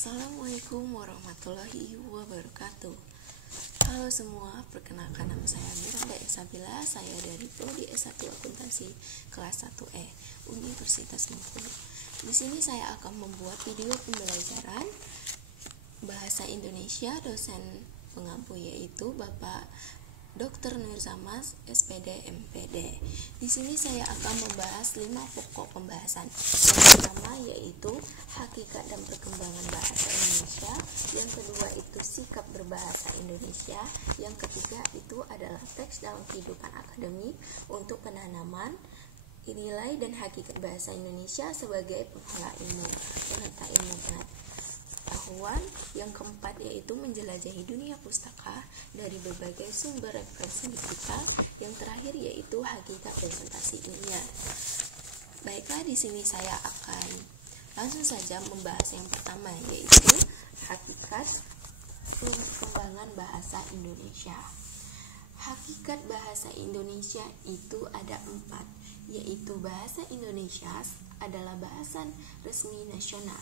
Assalamualaikum warahmatullahi wabarakatuh. Halo semua, perkenalkan nama saya Miranda Esabila. Saya dari Prodi S1 Akuntansi kelas 1E Universitas Bengkulu. Di sini saya akan membuat video pembelajaran bahasa Indonesia. Dosen pengampu yaitu Bapak Dr. Nur Zamas, SPD, MPD. Di sini saya akan membahas 5 pokok pembahasan. Yang pertama yaitu hakikat dan perkembangan bahasa Indonesia. Yang kedua itu sikap berbahasa Indonesia. Yang ketiga itu adalah teks dalam kehidupan akademik untuk penanaman nilai dan hakikat bahasa Indonesia sebagai pengelola ilmu, penata ilmu pengetahuan. Yang keempat yaitu menjelajahi dunia pustaka dari berbagai sumber referensi digital. Yang terakhir yaitu hakikat presentasi ilmiah. Baiklah, di sini saya akan langsung saja membahas yang pertama yaitu hakikat perkembangan bahasa Indonesia. Hakikat bahasa Indonesia itu ada 4, yaitu bahasa Indonesia adalah bahasa resmi nasional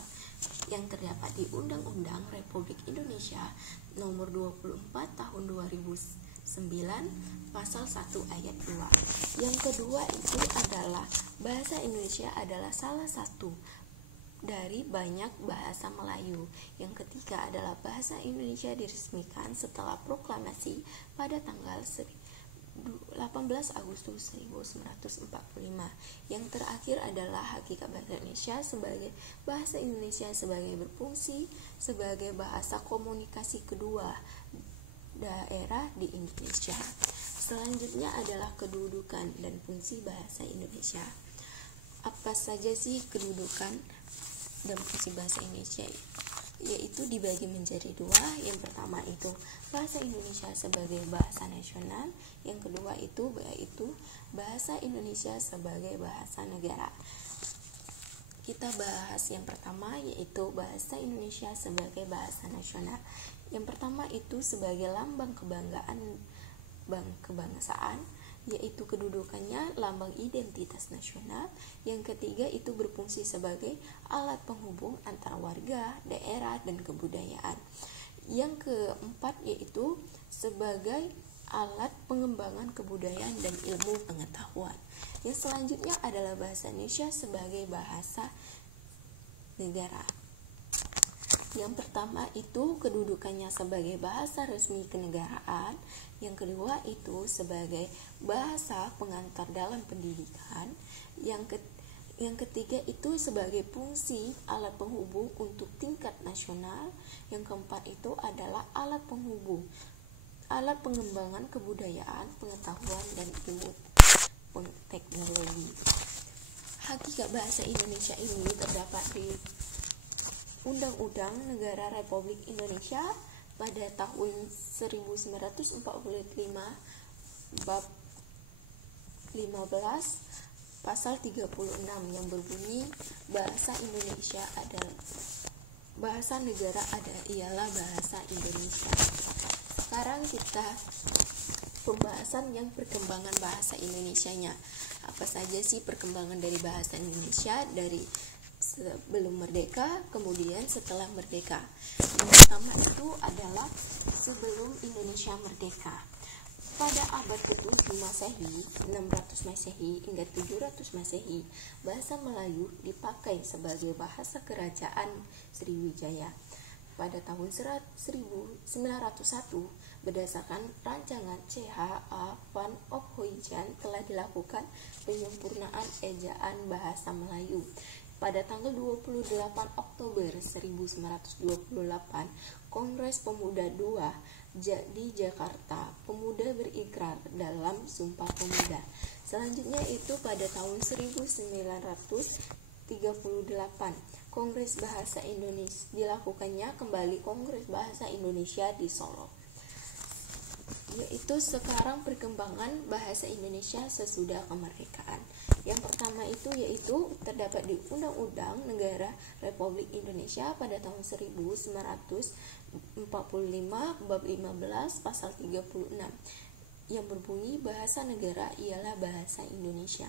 yang terdapat di Undang-Undang Republik Indonesia Nomor 24 Tahun 2009 Pasal 1 Ayat 2. Yang kedua itu adalah bahasa Indonesia adalah salah satu dari banyak bahasa Melayu. Yang ketiga adalah bahasa Indonesia diresmikan setelah proklamasi pada tanggal 18 Agustus 1945. Yang terakhir adalah hakikat bahasa Indonesia sebagai bahasa Indonesia sebagai berfungsi sebagai bahasa komunikasi kedua daerah di Indonesia. Selanjutnya adalah kedudukan dan fungsi bahasa Indonesia. Apa saja sih kedudukan dan fungsi bahasa Indonesia? Yaitu dibagi menjadi 2. Yang pertama itu bahasa Indonesia sebagai bahasa nasional. Yang kedua itu yaitu bahasa Indonesia sebagai bahasa negara. Kita bahas yang pertama yaitu bahasa Indonesia sebagai bahasa nasional. Yang pertama itu sebagai lambang kebanggaan kebangsaan, yaitu kedudukannya lambang identitas nasional. Yang ketiga itu berfungsi sebagai alat penghubung antara warga, daerah, dan kebudayaan. Yang keempat yaitu sebagai alat pengembangan kebudayaan dan ilmu pengetahuan. Yang selanjutnya adalah bahasa Indonesia sebagai bahasa negara. Yang pertama itu kedudukannya sebagai bahasa resmi kenegaraan. Yang kedua itu sebagai bahasa pengantar dalam pendidikan. Yang ketiga itu sebagai fungsi alat penghubung untuk tingkat nasional. Yang keempat itu adalah alat penghubung, alat pengembangan kebudayaan, pengetahuan, dan ilmu teknologi. Hakikat bahasa Indonesia ini terdapat di Undang-Undang Negara Republik Indonesia pada tahun 1945 bab 15 pasal 36 yang berbunyi bahasa Indonesia adalah bahasa negara ialah bahasa Indonesia. Sekarang kita pembahasan yang perkembangan bahasa Indonesianya. Apa saja sih perkembangan dari bahasa Indonesia dari sebelum merdeka, kemudian setelah merdeka. Yang pertama itu adalah sebelum Indonesia merdeka. Pada abad ke-7 Masehi, 600 Masehi hingga 700 Masehi, bahasa Melayu dipakai sebagai bahasa kerajaan Sriwijaya. Pada tahun 1901, berdasarkan rancangan C.H.A. van Ophuijen telah dilakukan penyempurnaan ejaan bahasa Melayu. Pada tanggal 28 Oktober 1928, Kongres Pemuda II di Jakarta, pemuda berikrar dalam Sumpah Pemuda. Selanjutnya itu pada tahun 1938, Kongres Bahasa Indonesia dilakukannya kembali Kongres Bahasa Indonesia di Solo. Yaitu sekarang perkembangan bahasa Indonesia sesudah kemerdekaan. Yang pertama itu yaitu terdapat di Undang-Undang Negara Republik Indonesia pada tahun 1945 bab 15 pasal 36 yang berbunyi bahasa negara ialah bahasa Indonesia.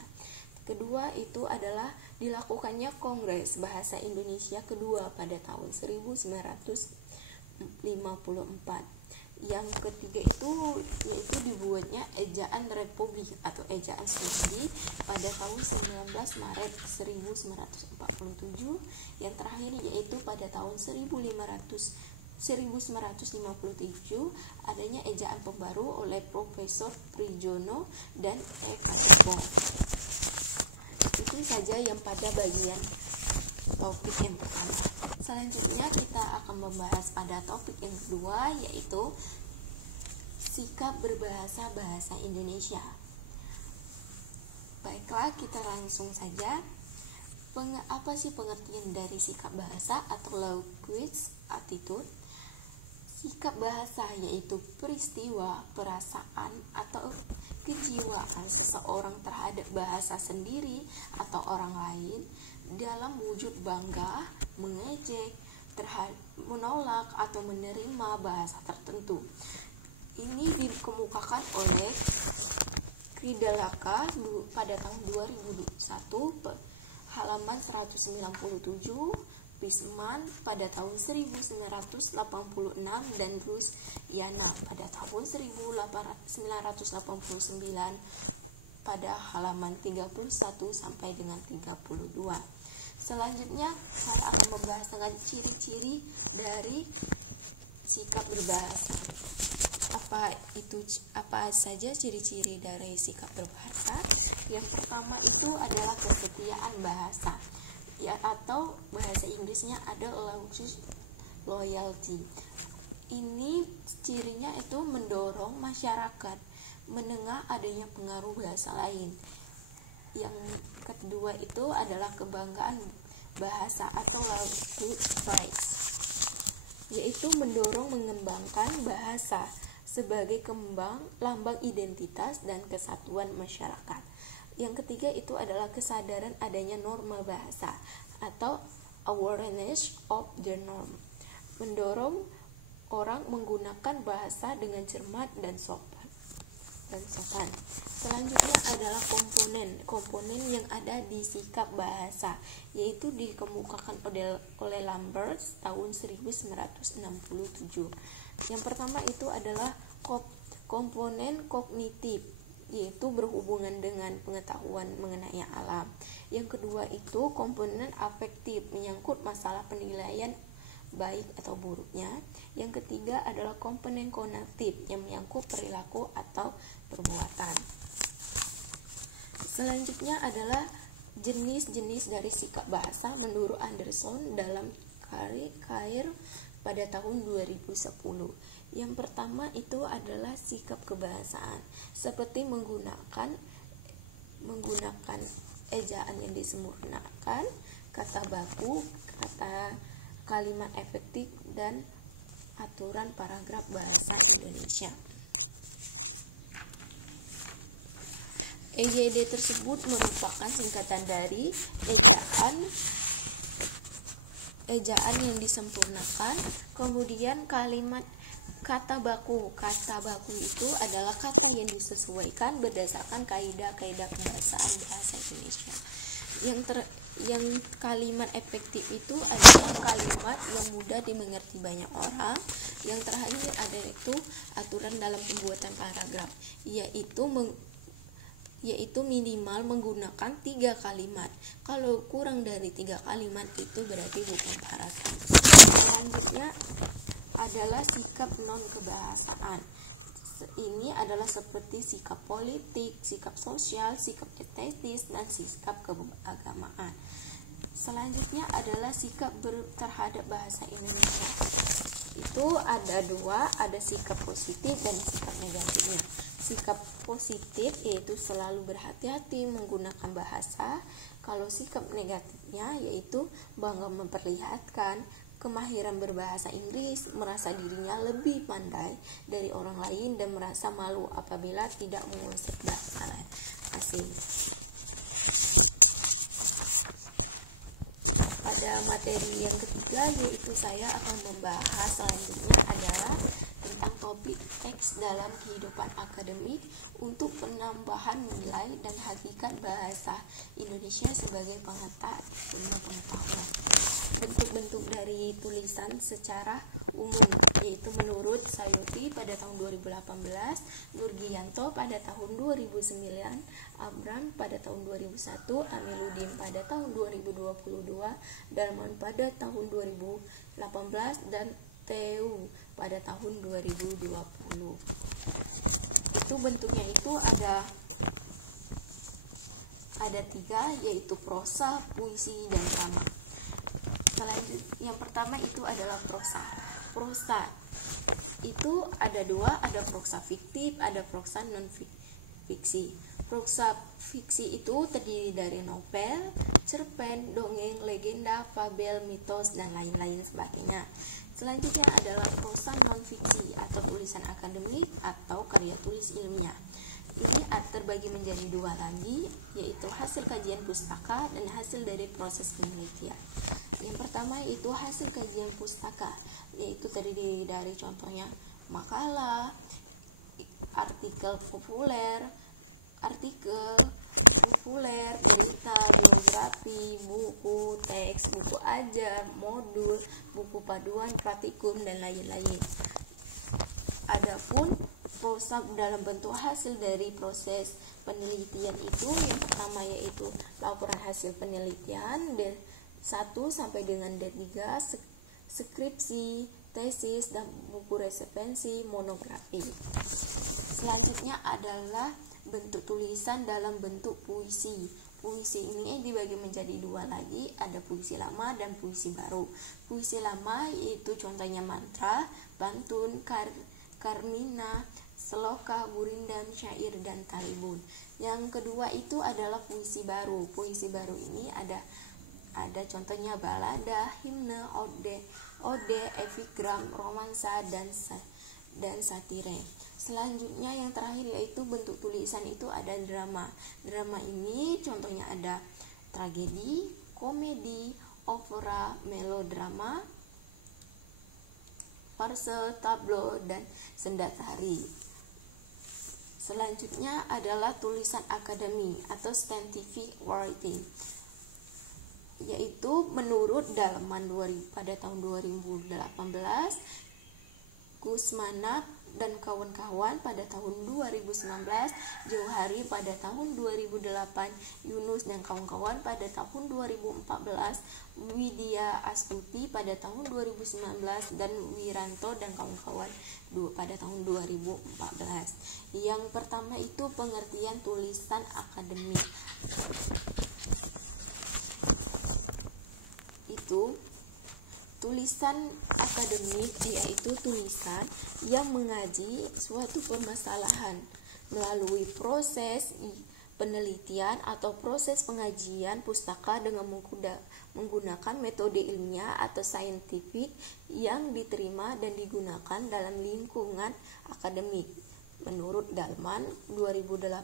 Kedua itu adalah dilakukannya Kongres Bahasa Indonesia kedua pada tahun 1954. Yang ketiga itu yaitu dibuatnya Ejaan Republik atau Ejaan Studi pada tahun 19 Maret 1947. Yang terakhir yaitu pada tahun 1957 adanya ejaan pembaru oleh Profesor Prijono dan E. Katebo. Itu saja yang pada bagian topik yang pertama. Selanjutnya kita akan membahas pada topik yang kedua, yaitu sikap berbahasa bahasa Indonesia. Baiklah, kita langsung saja. Apa sih pengertian dari sikap bahasa atau language attitude? Sikap bahasa yaitu peristiwa, perasaan, atau kejiwaan seseorang terhadap bahasa sendiri atau orang lain dalam wujud bangga, mengejek, menolak, atau menerima bahasa tertentu. Ini dikemukakan oleh Kridalaka pada tahun 2001, halaman 197, Pisman pada tahun 1986, dan Bruce Yana pada tahun 1989 pada halaman 31 sampai dengan 32. Selanjutnya saya akan membahas tentang ciri-ciri dari sikap berbahasa. Apa saja ciri-ciri dari sikap berbahasa? Yang pertama itu adalah kesetiaan bahasa, ya, atau bahasa Inggrisnya ada loyalty. Ini cirinya itu mendorong masyarakat menengah adanya pengaruh bahasa lain. Yang kedua itu adalah kebanggaan bahasa atau language pride, yaitu mendorong mengembangkan bahasa sebagai lambang identitas dan kesatuan masyarakat. Yang ketiga itu adalah kesadaran adanya norma bahasa atau awareness of the norm, mendorong orang menggunakan bahasa dengan cermat dan sopan. Selanjutnya adalah komponen yang ada di sikap bahasa, yaitu dikemukakan oleh Lambert tahun 1967. Yang pertama itu adalah komponen kognitif, yaitu berhubungan dengan pengetahuan mengenai alam. Yang kedua itu komponen afektif, menyangkut masalah penilaian baik atau buruknya. Yang ketiga adalah komponen konatif, yang menyangkut perilaku atau perbuatan. Selanjutnya adalah jenis-jenis dari sikap bahasa menurut Anderson dalam Career pada tahun 2010. Yang pertama itu adalah sikap kebahasaan, seperti menggunakan ejaan yang disempurnakan, kata baku, kalimat efektif, dan aturan paragraf bahasa Indonesia. EYD tersebut merupakan singkatan dari ejaan yang disempurnakan, kemudian kalimat kata baku. Kata baku itu adalah kata yang disesuaikan berdasarkan kaidah-kaidah kebahasaan bahasa Indonesia. Yang kalimat efektif itu adalah kalimat yang mudah dimengerti banyak orang. Yang terakhir ada itu aturan dalam pembuatan paragraf, yaitu minimal menggunakan 3 kalimat. Kalau kurang dari 3 kalimat itu berarti bukan paragraf. Selanjutnya adalah sikap non kebahasaan. Ini adalah seperti sikap politik, sikap sosial, sikap estetis, dan sikap keagamaan. Selanjutnya adalah sikap terhadap bahasa Indonesia. Itu ada 2, ada sikap positif dan sikap negatifnya. Sikap positif yaitu selalu berhati-hati menggunakan bahasa. Kalau sikap negatifnya yaitu bangga memperlihatkan kemahiran berbahasa Inggris, merasa dirinya lebih pandai dari orang lain, dan merasa malu apabila tidak menguasai bahasa asing. Pada materi yang ketiga yaitu saya akan membahas selanjutnya adalah tentang topik teks dalam kehidupan akademik untuk penambahan nilai dan hakikat bahasa Indonesia sebagai pengetahuan. Bentuk-bentuk dari tulisan secara umum, yaitu menurut Sayuti pada tahun 2018, Nurgianto pada tahun 2009, Abram pada tahun 2001, Amiluddin pada tahun 2022, Dalman pada tahun 2018, dan Teu pada tahun 2020. Itu bentuknya itu ada tiga, yaitu prosa, puisi, dan drama. Yang pertama itu adalah prosa. Prosa itu ada dua, ada prosa fiktif, ada prosa non fiksi. Prosa fiksi itu terdiri dari novel, cerpen, dongeng, legenda, fabel, mitos, dan lain-lain sebagainya. Selanjutnya adalah prosa non fiksi atau tulisan akademik atau karya tulis ilmiah. Ini terbagi menjadi dua lagi, yaitu hasil kajian pustaka dan hasil dari proses penelitian. Yang pertama itu hasil kajian pustaka, yaitu terdiri dari contohnya makalah, artikel populer, berita, biografi, buku, teks, buku ajar, modul, buku paduan, praktikum, dan lain-lain. Adapun prosa dalam bentuk hasil dari proses penelitian itu, yang pertama yaitu laporan hasil penelitian D1 sampai dengan D3, skripsi, tesis, dan buku referensi, monografi. Selanjutnya adalah bentuk tulisan dalam bentuk puisi. Puisi ini dibagi menjadi dua lagi, ada puisi lama dan puisi baru. Puisi lama yaitu contohnya mantra, pantun, karmina, seloka, gurindam, syair, dan talibun. Yang kedua itu adalah puisi baru. Puisi baru ini ada contohnya balada, himne, ode, epigram, romansa, dan satire. Selanjutnya yang terakhir yaitu bentuk tulisan itu ada drama. Drama ini contohnya ada tragedi, komedi, opera, melodrama, farse, tablo, dan senda tari. Selanjutnya adalah tulisan akademi atau scientific writing, yaitu menurut Dalman pada tahun 2018, Kusmanap dan kawan-kawan pada tahun 2019, Johari pada tahun 2008, Yunus dan kawan-kawan pada tahun 2014, Widya Astuti pada tahun 2019, dan Wiranto dan kawan-kawan pada tahun 2014. Yang pertama itu pengertian tulisan akademik. Itu tulisan akademik yaitu tulisan yang mengaji suatu permasalahan melalui proses penelitian atau proses pengajian pustaka dengan menggunakan metode ilmiah atau saintifik yang diterima dan digunakan dalam lingkungan akademik. Menurut Dalman 2018,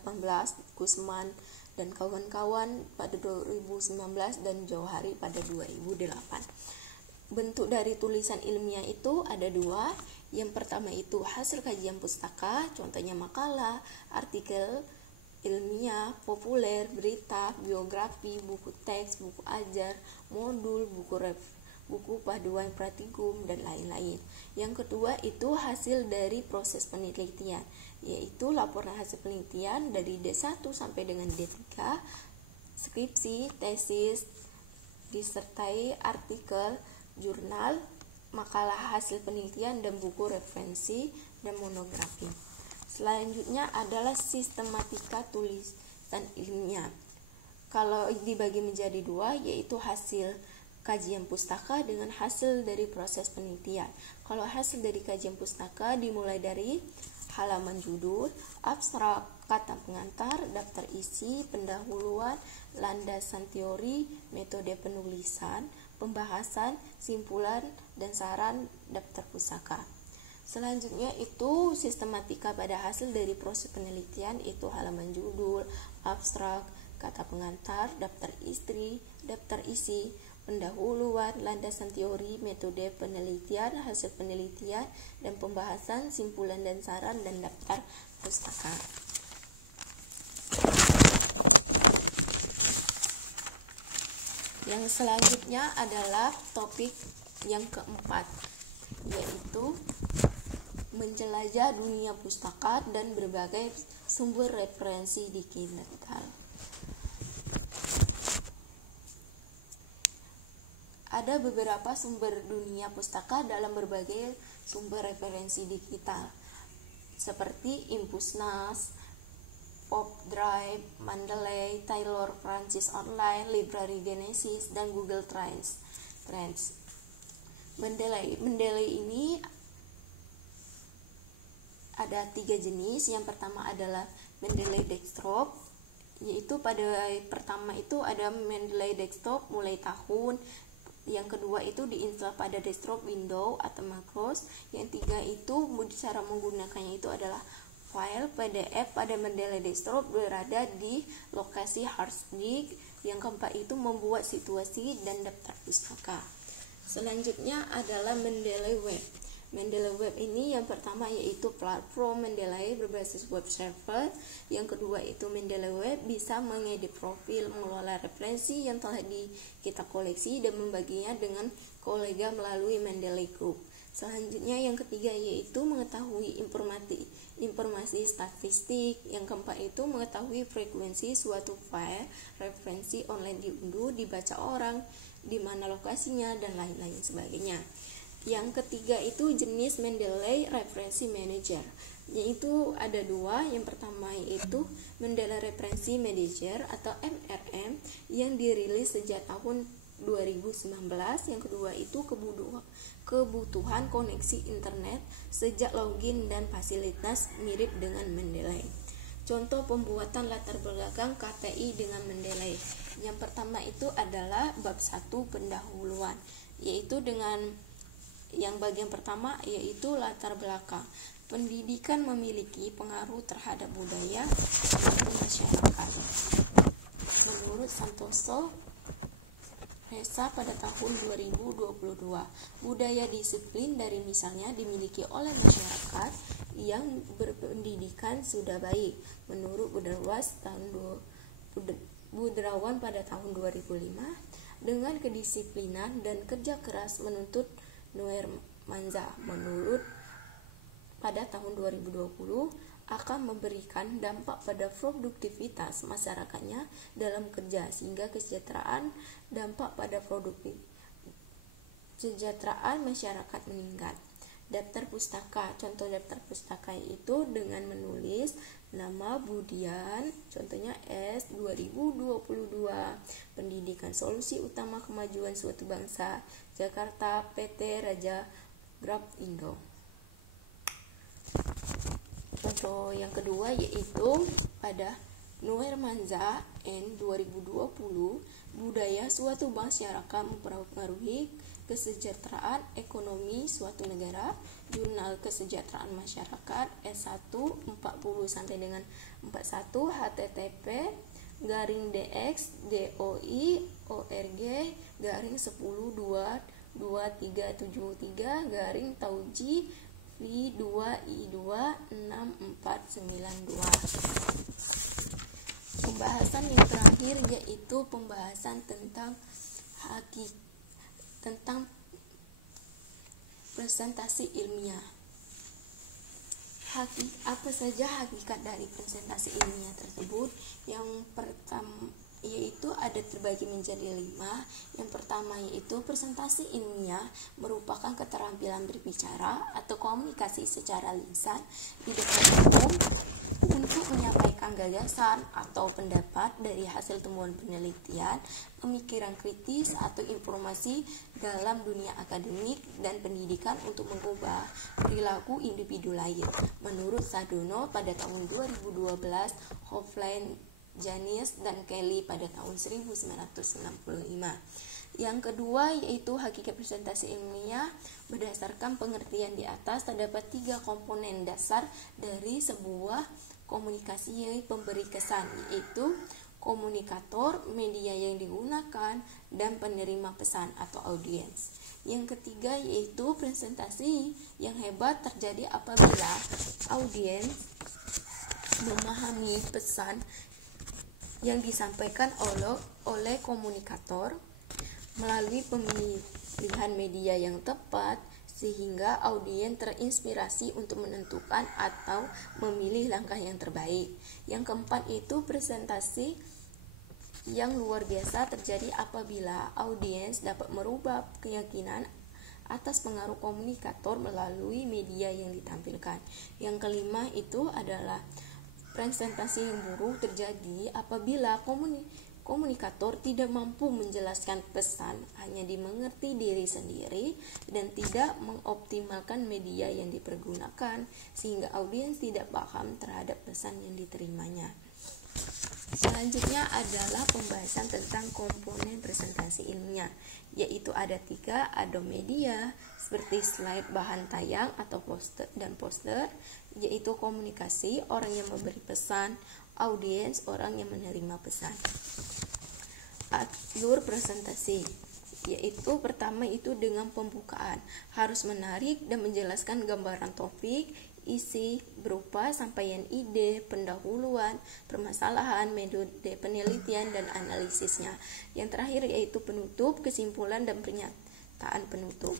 Kusman dan kawan-kawan pada 2019, dan Johari pada 2008. Bentuk dari tulisan ilmiah itu ada dua. Yang pertama itu hasil kajian pustaka, contohnya makalah, artikel ilmiah, populer, berita, biografi, buku teks, buku ajar, modul, buku paduan, praktikum, dan lain-lain. Yang kedua itu hasil dari proses penelitian, yaitu laporan hasil penelitian dari D1 sampai dengan D3, skripsi, tesis, disertai artikel, jurnal, makalah hasil penelitian, dan buku referensi dan monografi. Selanjutnya adalah sistematika tulisan ilmiah. Kalau dibagi menjadi dua, yaitu hasil kajian pustaka dengan hasil dari proses penelitian. Kalau hasil dari kajian pustaka dimulai dari halaman judul, abstrak, kata pengantar, daftar isi, pendahuluan, landasan teori, metode penulisan, pembahasan, simpulan, dan saran daftar pusaka. Selanjutnya itu sistematika pada hasil dari proses penelitian, itu halaman judul, abstrak, kata pengantar, daftar isi, pendahuluan, landasan teori, metode penelitian, hasil penelitian, dan pembahasan, simpulan dan saran, dan daftar pustaka. Yang selanjutnya adalah topik yang keempat, yaitu menjelajah dunia pustaka dan berbagai sumber referensi digital. Ada beberapa sumber dunia pustaka dalam berbagai sumber referensi digital, seperti Impusnas, PopDrive, Mendeley, Taylor Francis Online, Library Genesis, dan Google Trends. Mendeley ini ada 3 jenis. Yang pertama adalah Mendeley Desktop, yaitu pada pertama itu ada Mendeley Desktop mulai tahun. Yang kedua itu diinstal pada desktop Windows atau MacOS. Yang tiga itu cara menggunakannya itu adalah file PDF pada Mendeley Desktop berada di lokasi hard disk. Yang keempat itu membuat situasi dan daftar pustaka. Selanjutnya adalah Mendeley Web. Mendeley Web ini yang pertama yaitu platform Mendeley berbasis web server. Yang kedua itu Mendeley Web bisa mengedit profil, mengelola referensi yang telah kita koleksi dan membaginya dengan kolega melalui Mendeley Group. Selanjutnya yang ketiga yaitu mengetahui informasi statistik. Yang keempat itu mengetahui frekuensi suatu file referensi online diunduh, dibaca orang, di mana lokasinya, dan lain-lain sebagainya. Yang ketiga itu jenis Mendeley Reference Manager, yaitu ada 2. Yang pertama yaitu Mendeley Reference Manager atau MRM yang dirilis sejak tahun 2019. Yang kedua itu kebutuhan koneksi internet sejak login dan fasilitas mirip dengan Mendeley. Contoh pembuatan latar belakang KTI dengan Mendeley. Yang pertama itu adalah bab 1 pendahuluan, yaitu dengan yang bagian pertama yaitu latar belakang. Pendidikan memiliki pengaruh terhadap budaya dan masyarakat. Menurut Santoso Reza pada tahun 2022, budaya disiplin dari misalnya dimiliki oleh masyarakat yang berpendidikan sudah baik. Menurut Budrawan pada tahun 2005, dengan kedisiplinan dan kerja keras menuntut Noer Manza menurut pada tahun 2020 akan memberikan dampak pada produktivitas masyarakatnya dalam kerja sehingga dampak pada kesejahteraan masyarakat meningkat. Daftar pustaka, contoh daftar pustaka itu dengan menulis nama Budian, contohnya S 2022, pendidikan solusi utama kemajuan suatu bangsa, Jakarta, PT Raja Grab Indo. Contoh yang kedua yaitu pada Noer Manza N 2020, budaya suatu masyarakat mempengaruhi kesejahteraan ekonomi suatu negara, jurnal kesejahteraan masyarakat S1 40 sampai dengan 41 http://doi.org/10/22373/tauji V2I26492. Pembahasan yang terakhir yaitu pembahasan tentang presentasi ilmiah. Apa saja hakikat dari presentasi ilmiah tersebut? Yang pertama yaitu ada terbagi menjadi 5. Yang pertama yaitu presentasi ilmiah merupakan keterampilan berbicara atau komunikasi secara lisan di depan umum untuk menyampaikan gagasan atau pendapat dari hasil temuan penelitian, pemikiran kritis atau informasi dalam dunia akademik dan pendidikan untuk mengubah perilaku individu lain. Menurut Sadono pada tahun 2012, Hofland, Janis, dan Kelly pada tahun 1965. Yang kedua yaitu hakikat presentasi ilmiah. Berdasarkan pengertian di atas, terdapat 3 komponen dasar dari sebuah komunikasi pemberi kesan, yaitu komunikator, media yang digunakan, dan penerima pesan atau audiens. Yang ketiga yaitu presentasi yang hebat terjadi apabila audiens memahami pesan yang disampaikan oleh komunikator melalui pemilihan media yang tepat, sehingga audiens terinspirasi untuk menentukan atau memilih langkah yang terbaik. Yang keempat itu presentasi yang luar biasa terjadi apabila audiens dapat merubah keyakinan atas pengaruh komunikator melalui media yang ditampilkan. Yang kelima itu adalah presentasi yang buruk terjadi apabila komunikator tidak mampu menjelaskan pesan, hanya dimengerti diri sendiri dan tidak mengoptimalkan media yang dipergunakan, sehingga audiens tidak paham terhadap pesan yang diterimanya. Selanjutnya adalah pembahasan tentang komponen presentasi ilmiah, yaitu ada 3, ada media seperti slide, bahan tayang atau poster, yaitu komunikasi, orang yang memberi pesan, audiens, orang yang menerima pesan. Alur presentasi, yaitu pertama itu dengan pembukaan, harus menarik dan menjelaskan gambaran topik, isi berupa sampaian ide, pendahuluan, permasalahan, metode penelitian, dan analisisnya. Yang terakhir yaitu penutup, kesimpulan, dan pernyataan penutup.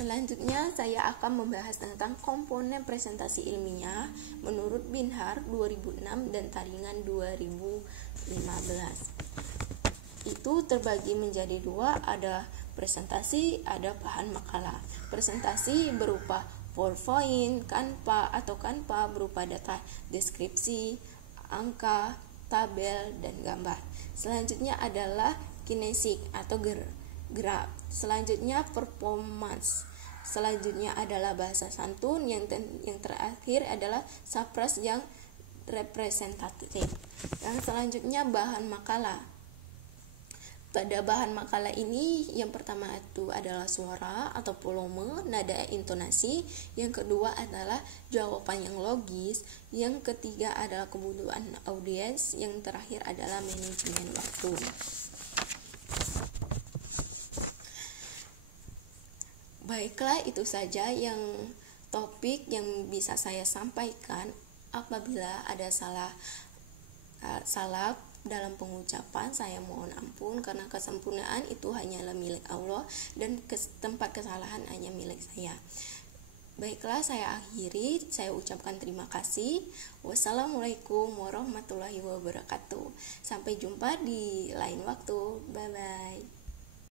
Selanjutnya saya akan membahas tentang komponen presentasi ilmiah menurut Binhar 2006 dan Taringan 2015. Itu terbagi menjadi 2, ada presentasi, ada bahan makalah. Presentasi berupa PowerPoint, Canva berupa data deskripsi, angka, tabel, dan gambar. Selanjutnya adalah kinesik atau gerak. Selanjutnya performance. Selanjutnya adalah bahasa santun, yang terakhir adalah sapras yang representatif. Yang selanjutnya bahan makalah. Pada bahan makalah ini yang pertama itu adalah suara atau volume, nada, intonasi. Yang kedua adalah jawaban yang logis. Yang ketiga adalah kebutuhan audiens. Yang terakhir adalah manajemen waktu. Baiklah, itu saja yang topik yang bisa saya sampaikan. Apabila ada salah dalam pengucapan, saya mohon ampun, karena kesempurnaan itu hanyalah milik Allah dan tempat kesalahan hanya milik saya. Baiklah, saya akhiri, saya ucapkan terima kasih. Wassalamualaikum warahmatullahi wabarakatuh. Sampai jumpa di lain waktu. Bye bye.